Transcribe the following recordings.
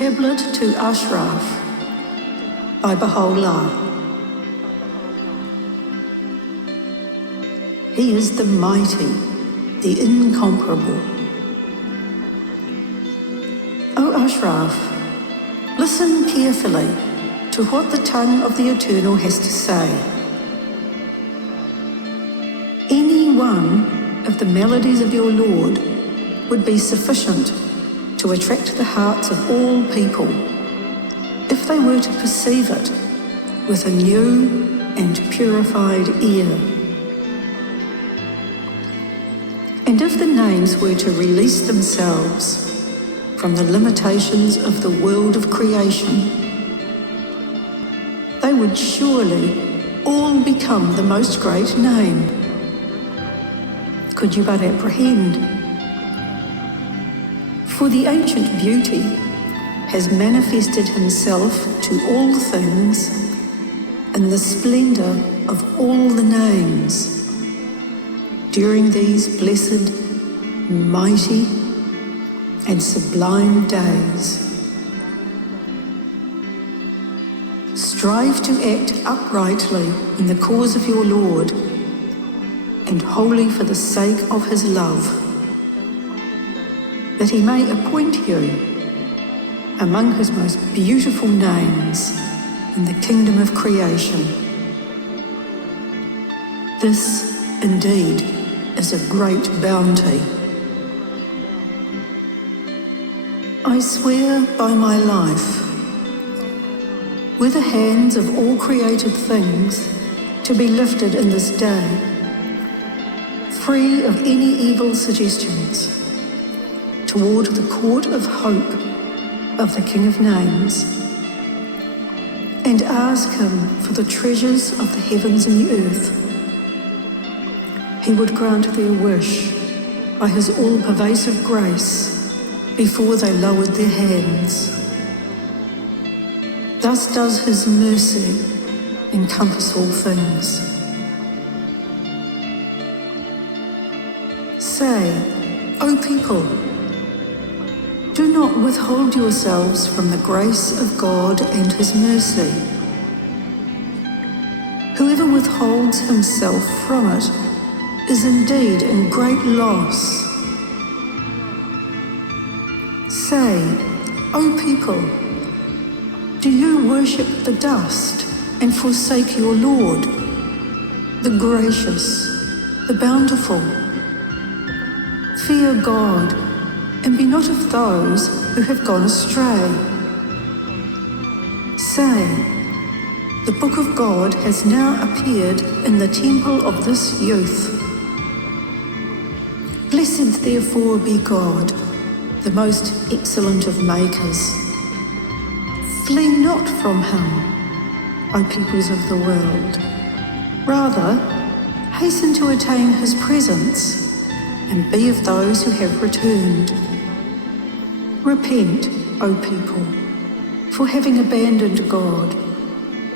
Tablet to Ashraf by Baha'u'llah. He is the mighty, the incomparable. O Ashraf, listen carefully to what the tongue of the Eternal has to say. Any one of the melodies of your Lord would be sufficient to attract the hearts of all people if they were to perceive it with a new and purified ear. And if the names were to release themselves from the limitations of the world of creation, they would surely all become the most great name. Could you but apprehend? For the ancient beauty has manifested himself to all things in the splendor of all the names during these blessed, mighty, and sublime days. Strive to act uprightly in the cause of your Lord and wholly for the sake of his love, that he may appoint you among his most beautiful names in the kingdom of creation. This, indeed, is a great bounty. I swear by my life, with the hands of all created things to be lifted in this day, free of any evil suggestions, toward the court of hope of the King of Names, and ask him for the treasures of the heavens and the earth. He would grant their wish by his all-pervasive grace before they lowered their hands. Thus does his mercy encompass all things. Say, O people, do not withhold yourselves from the grace of God and his mercy. Whoever withholds himself from it is indeed in great loss. Say, O people, do you worship the dust and forsake your Lord, the gracious, the bountiful? Fear God, and be not of those who have gone astray. Say, the book of God has now appeared in the temple of this youth. Blessed therefore be God, the most excellent of makers. Flee not from him, O peoples of the world. Rather, hasten to attain his presence and be of those who have returned. Repent, O people, for having abandoned God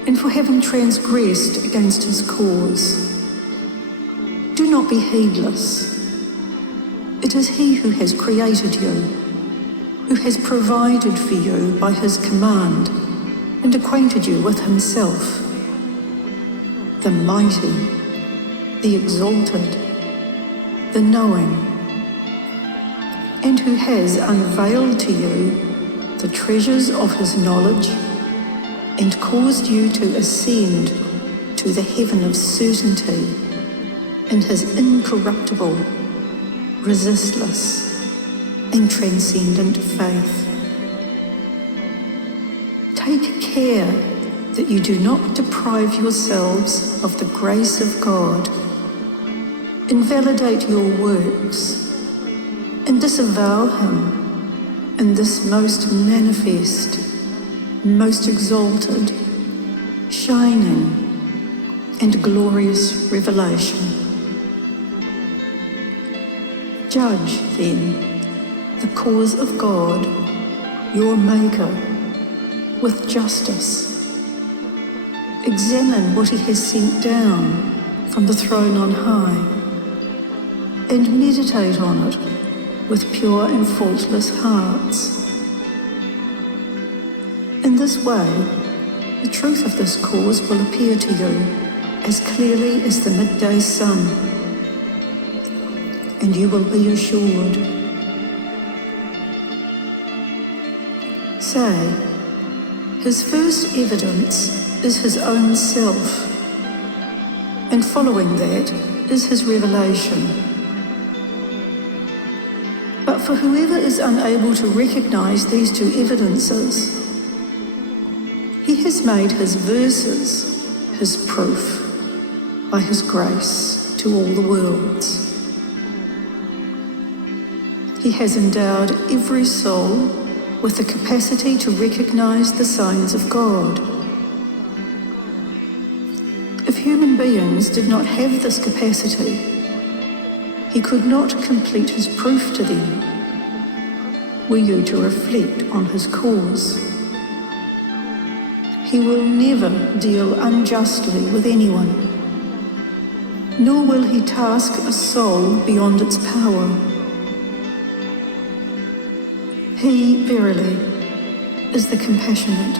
and for having transgressed against his cause. Do not be heedless. It is he who has created you, who has provided for you by his command and acquainted you with himself, the mighty, the exalted, the knowing, and who has unveiled to you the treasures of his knowledge and caused you to ascend to the heaven of certainty in his incorruptible, resistless, and transcendent faith. Take care that you do not deprive yourselves of the grace of God, invalidate your works, and disavow him in this most manifest, most exalted, shining, and glorious revelation. Judge, then, the cause of God, your Maker, with justice. Examine what he has sent down from the throne on high, and meditate on it with pure and faultless hearts. this way, the truth of this cause will appear to you as clearly as the midday sun, and you will be assured. Say, his first evidence is his own self, and following that is his revelation. But for whoever is unable to recognize these two evidences, he has made his verses his proof by his grace to all the worlds. He has endowed every soul with the capacity to recognize the signs of God. If human beings did not have this capacity, he could not complete his proof to them, were you to reflect on his cause. He will never deal unjustly with anyone, nor will he task a soul beyond its power. He, verily, is the compassionate,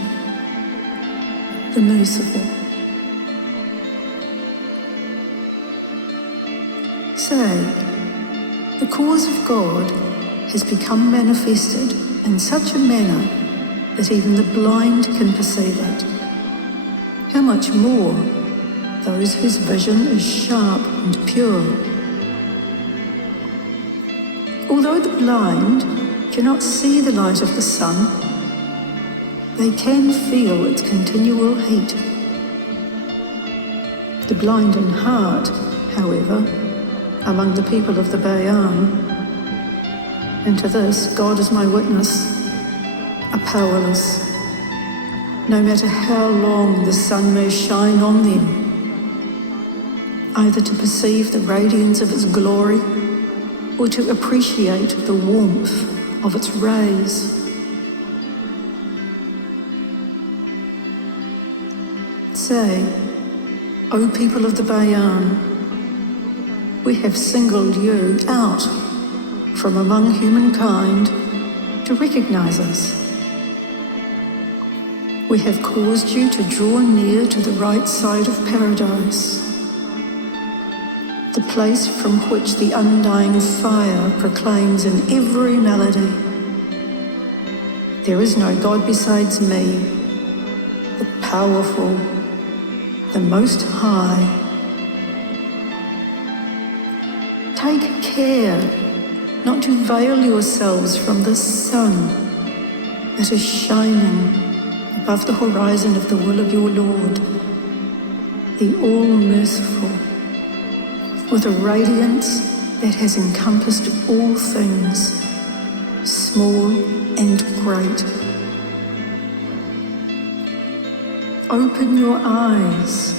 the merciful. Say, the cause of God has become manifested in such a manner that even the blind can perceive it. How much more those whose vision is sharp and pure? Although the blind cannot see the light of the sun, they can feel its continual heat. The blind in heart, however, among the people of the Baha'i, and to this God is my witness, are powerless, no matter how long the sun may shine on them, either to perceive the radiance of its glory or to appreciate the warmth of its rays. Say, O people of the Baha'i, we have singled you out from among humankind to recognize us. We have caused you to draw near to the right side of paradise, the place from which the undying fire proclaims in every melody, there is no God besides me, the powerful, the most high. Take care not to veil yourselves from the sun that is shining above the horizon of the will of your Lord, the all-merciful, with a radiance that has encompassed all things, small and great. Open your eyes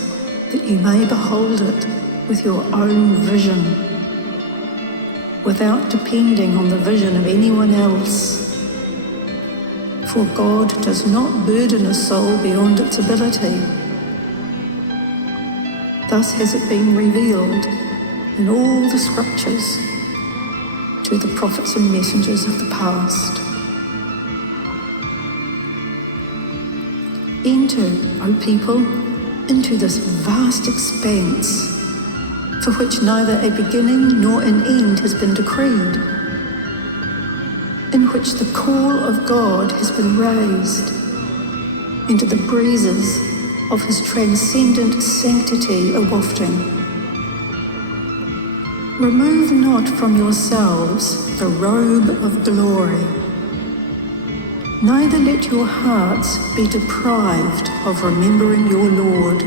that you may behold it with your own vision, without depending on the vision of anyone else. For God does not burden a soul beyond its ability. Thus has it been revealed in all the scriptures to the prophets and messengers of the past. Enter, O people, into this vast expanse, for which neither a beginning nor an end has been decreed, in which the call of God has been raised, into the breezes of his transcendent sanctity a wafting. Remove not from yourselves the robe of glory, neither let your hearts be deprived of remembering your Lord,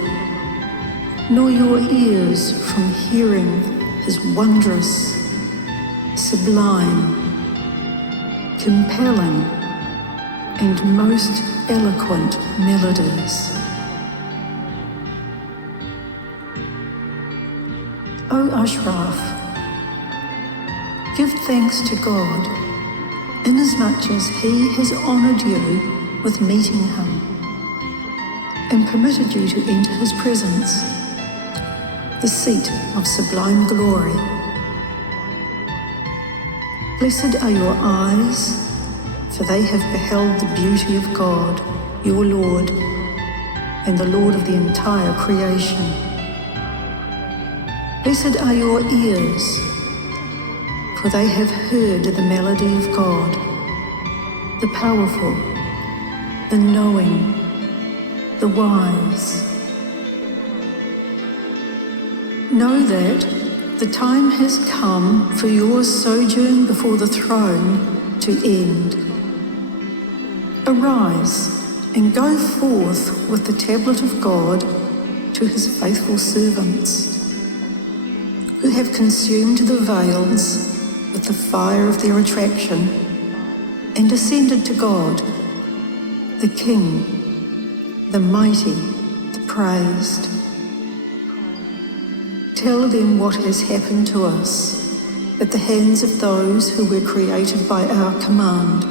nor your ears from hearing his wondrous, sublime, compelling, and most eloquent melodies. O Ashraf, give thanks to God, inasmuch as he has honoured you with meeting him, and permitted you to enter his presence, the seat of sublime glory. Blessed are your eyes, for they have beheld the beauty of God. your Lord, and the Lord of the entire creation. Blessed are your ears, for they have heard the melody of God, the powerful, the knowing, the wise. Know that the time has come for your sojourn before the throne to end. Arise and go forth with the tablet of God to his faithful servants, who have consumed the veils with the fire of their attraction and ascended to God, the King, the mighty, the praised. Tell them what has happened to us at the hands of those who were created by our command.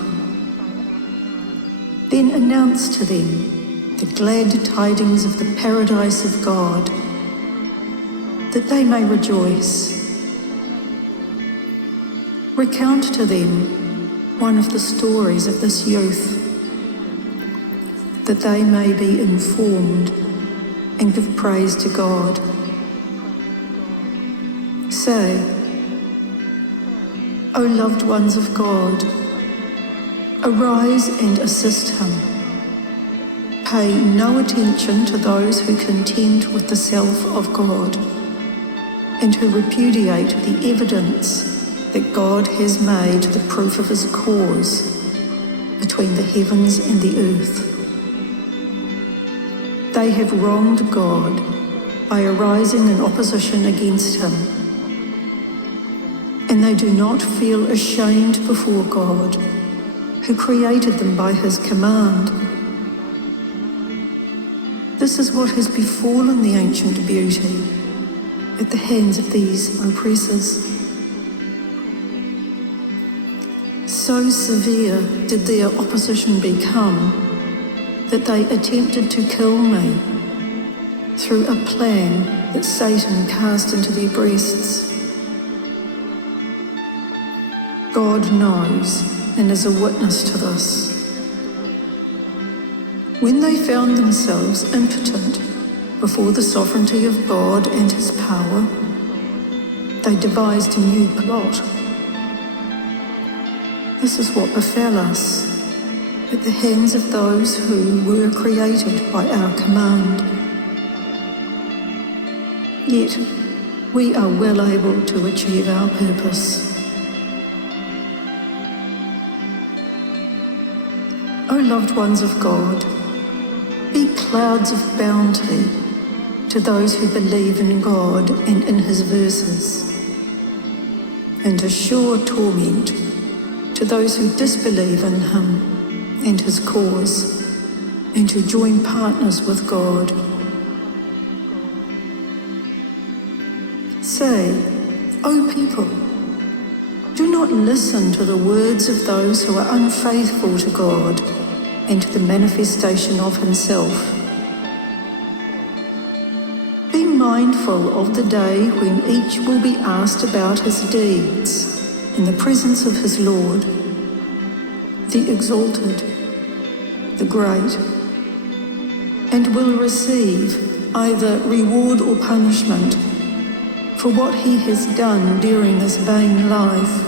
Then announce to them the glad tidings of the paradise of God, that they may rejoice. Recount to them one of the stories of this youth, that they may be informed and give praise to God. Say, O loved ones of God, arise and assist him. Pay no attention to those who contend with the self of God and who repudiate the evidence that God has made the proof of his cause between the heavens and the earth. They have wronged God by arising in opposition against him, and they do not feel ashamed before God, who created them by his command. This is what has befallen the ancient beauty at the hands of these oppressors. So severe did their opposition become that they attempted to kill me through a plan that Satan cast into their breasts. God knows and is a witness to this. When they found themselves impotent before the sovereignty of God and his power, they devised a new plot. This is what befell us at the hands of those who were created by our command. Yet we are well able to achieve our purpose. O loved ones of God, be clouds of bounty to those who believe in God and in his verses, and a sure torment to those who disbelieve in him and his cause, and who join partners with God. Say, O people, do not listen to the words of those who are unfaithful to God and to the manifestation of himself. Be mindful of the day when each will be asked about his deeds in the presence of his Lord, the exalted, the great, and will receive either reward or punishment for what he has done during this vain life.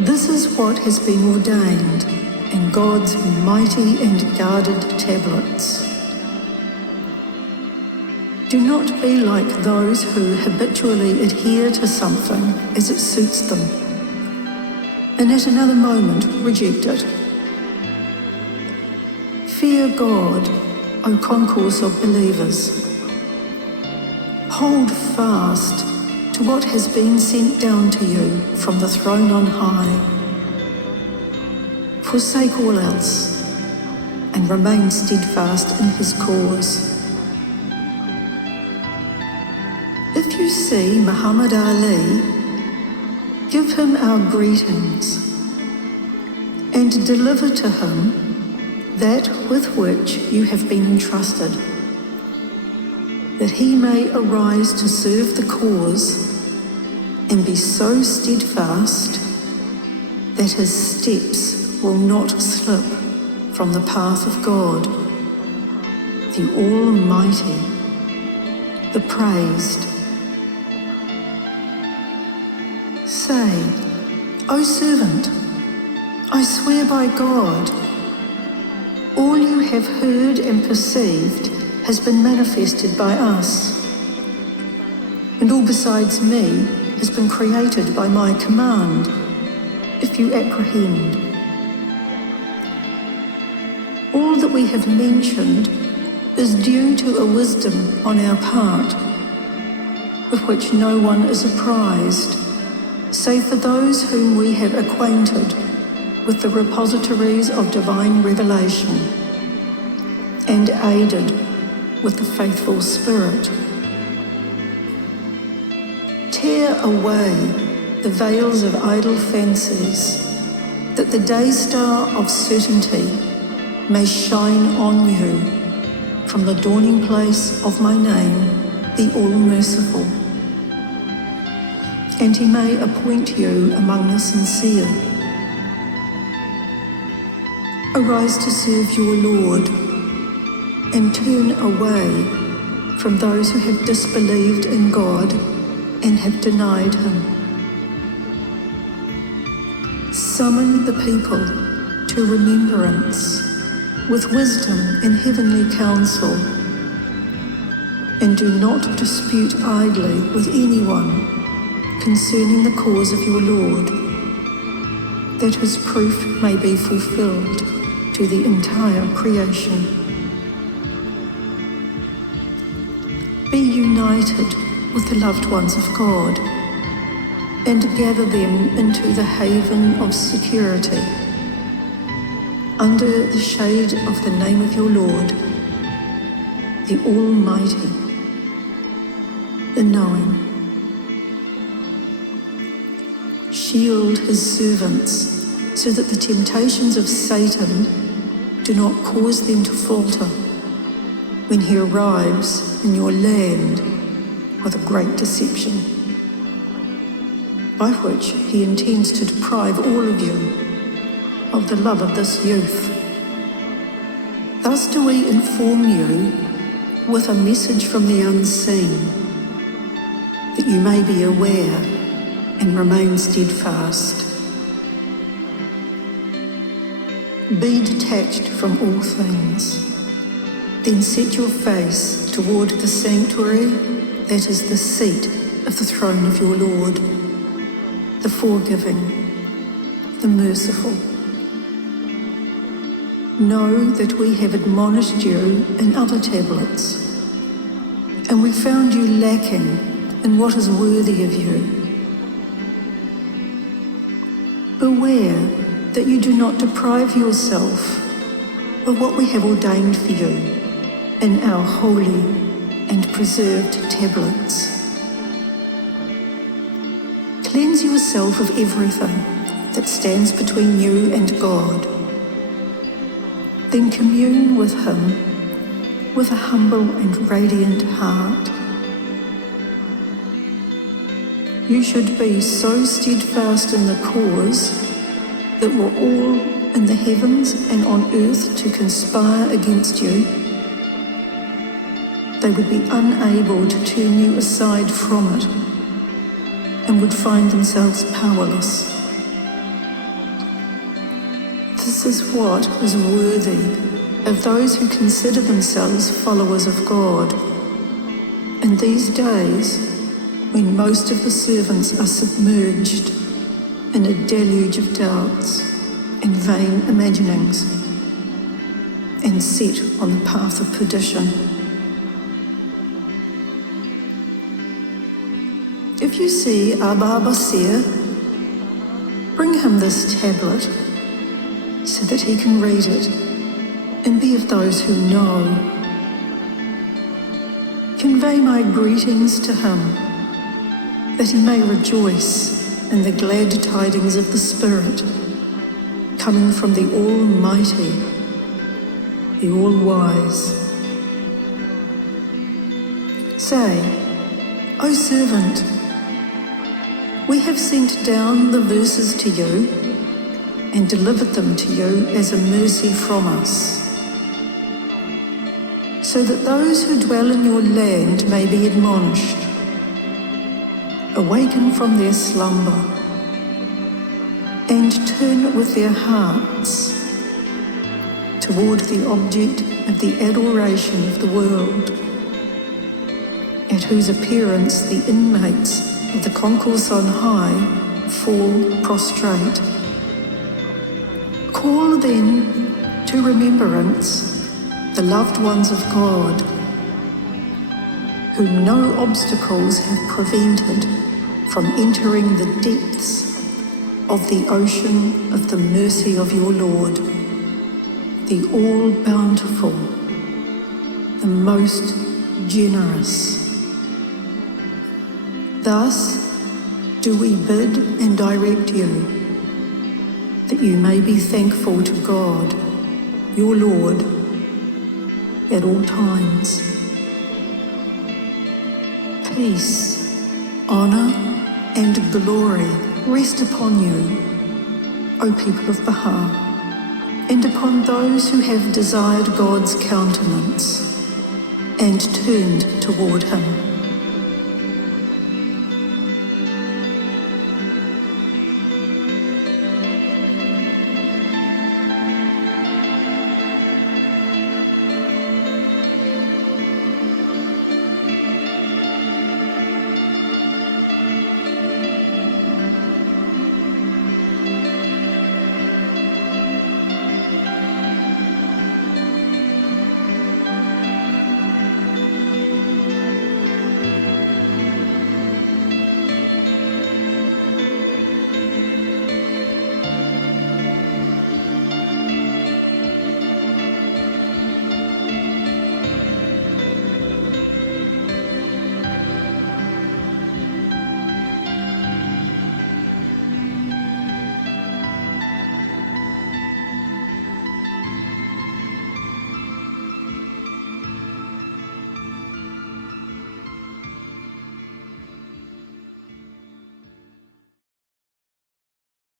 This is what has been ordained in God's mighty and guarded tablets. Do not be like those who habitually adhere to something as it suits them, and at another moment reject it. Fear God, O concourse of believers. Hold fast to what has been sent down to you from the throne on high. Forsake all else and remain steadfast in his cause. If you see Muhammad Ali, give him our greetings and deliver to him that with which you have been entrusted, that he may arise to serve the cause and be so steadfast that his steps will not slip from the path of God, the Almighty, the praised. Say, O servant, I swear by God, all you have heard and perceived has been manifested by us, and all besides me has been created by my command, if you apprehend. All that we have mentioned is due to a wisdom on our part, with which no one is apprised, save for those whom we have acquainted with the repositories of divine revelation, and aided with the faithful Spirit. Tear away the veils of idle fancies, that the day star of certainty may shine on you from the dawning place of my name, the All-Merciful, and he may appoint you among the sincere. Arise to serve your Lord, and turn away from those who have disbelieved in God and have denied him. Summon the people to remembrance with wisdom and heavenly counsel, and do not dispute idly with anyone concerning the cause of your Lord, that his proof may be fulfilled to the entire creation. Be united with the loved ones of God, and gather them into the haven of security, under the shade of the name of your Lord, the Almighty, the knowing. Shield his servants, so that the temptations of Satan do not cause them to falter when he arrives in your land with a great deception, by which he intends to deprive all of you of the love of this youth. Thus do we inform you with a message from the unseen, that you may be aware and remain steadfast. Be detached from all things, then set your face toward the sanctuary that is the seat of the throne of your Lord, the forgiving, the merciful. Know that we have admonished you in other tablets, and we found you lacking in what is worthy of you. Beware that you do not deprive yourself of what we have ordained for you in our holy and preserved tablets. Cleanse yourself of everything that stands between you and God. Then commune with him with a humble and radiant heart. You should be so steadfast in the cause that were all in the heavens and on earth to conspire against you, they would be unable to turn you aside from it, and would find themselves powerless. This is what is worthy of those who consider themselves followers of God in these days when most of the servants are submerged in a deluge of doubts and vain imaginings, and set on the path of perdition. If you see Abba Basir, bring him this tablet so that he can read it and be of those who know. Convey my greetings to him, that he may rejoice in the glad tidings of the Spirit, coming from the Almighty, the All-Wise. Say, O servant, we have sent down the verses to you, and delivered them to you as a mercy from us, so that those who dwell in your land may be admonished. Awaken from their slumber and turn with their hearts toward the object of the adoration of the world, at whose appearance the inmates of the concourse on high fall prostrate. Call then to remembrance the loved ones of God, whom no obstacles have prevented from entering the depths of the ocean of the mercy of your Lord, the all-bountiful, the most generous. Thus do we bid and direct you, that you may be thankful to God, your Lord, at all times. Peace, honor, and glory rest upon you, O people of Baha', and upon those who have desired God's countenance and turned toward him.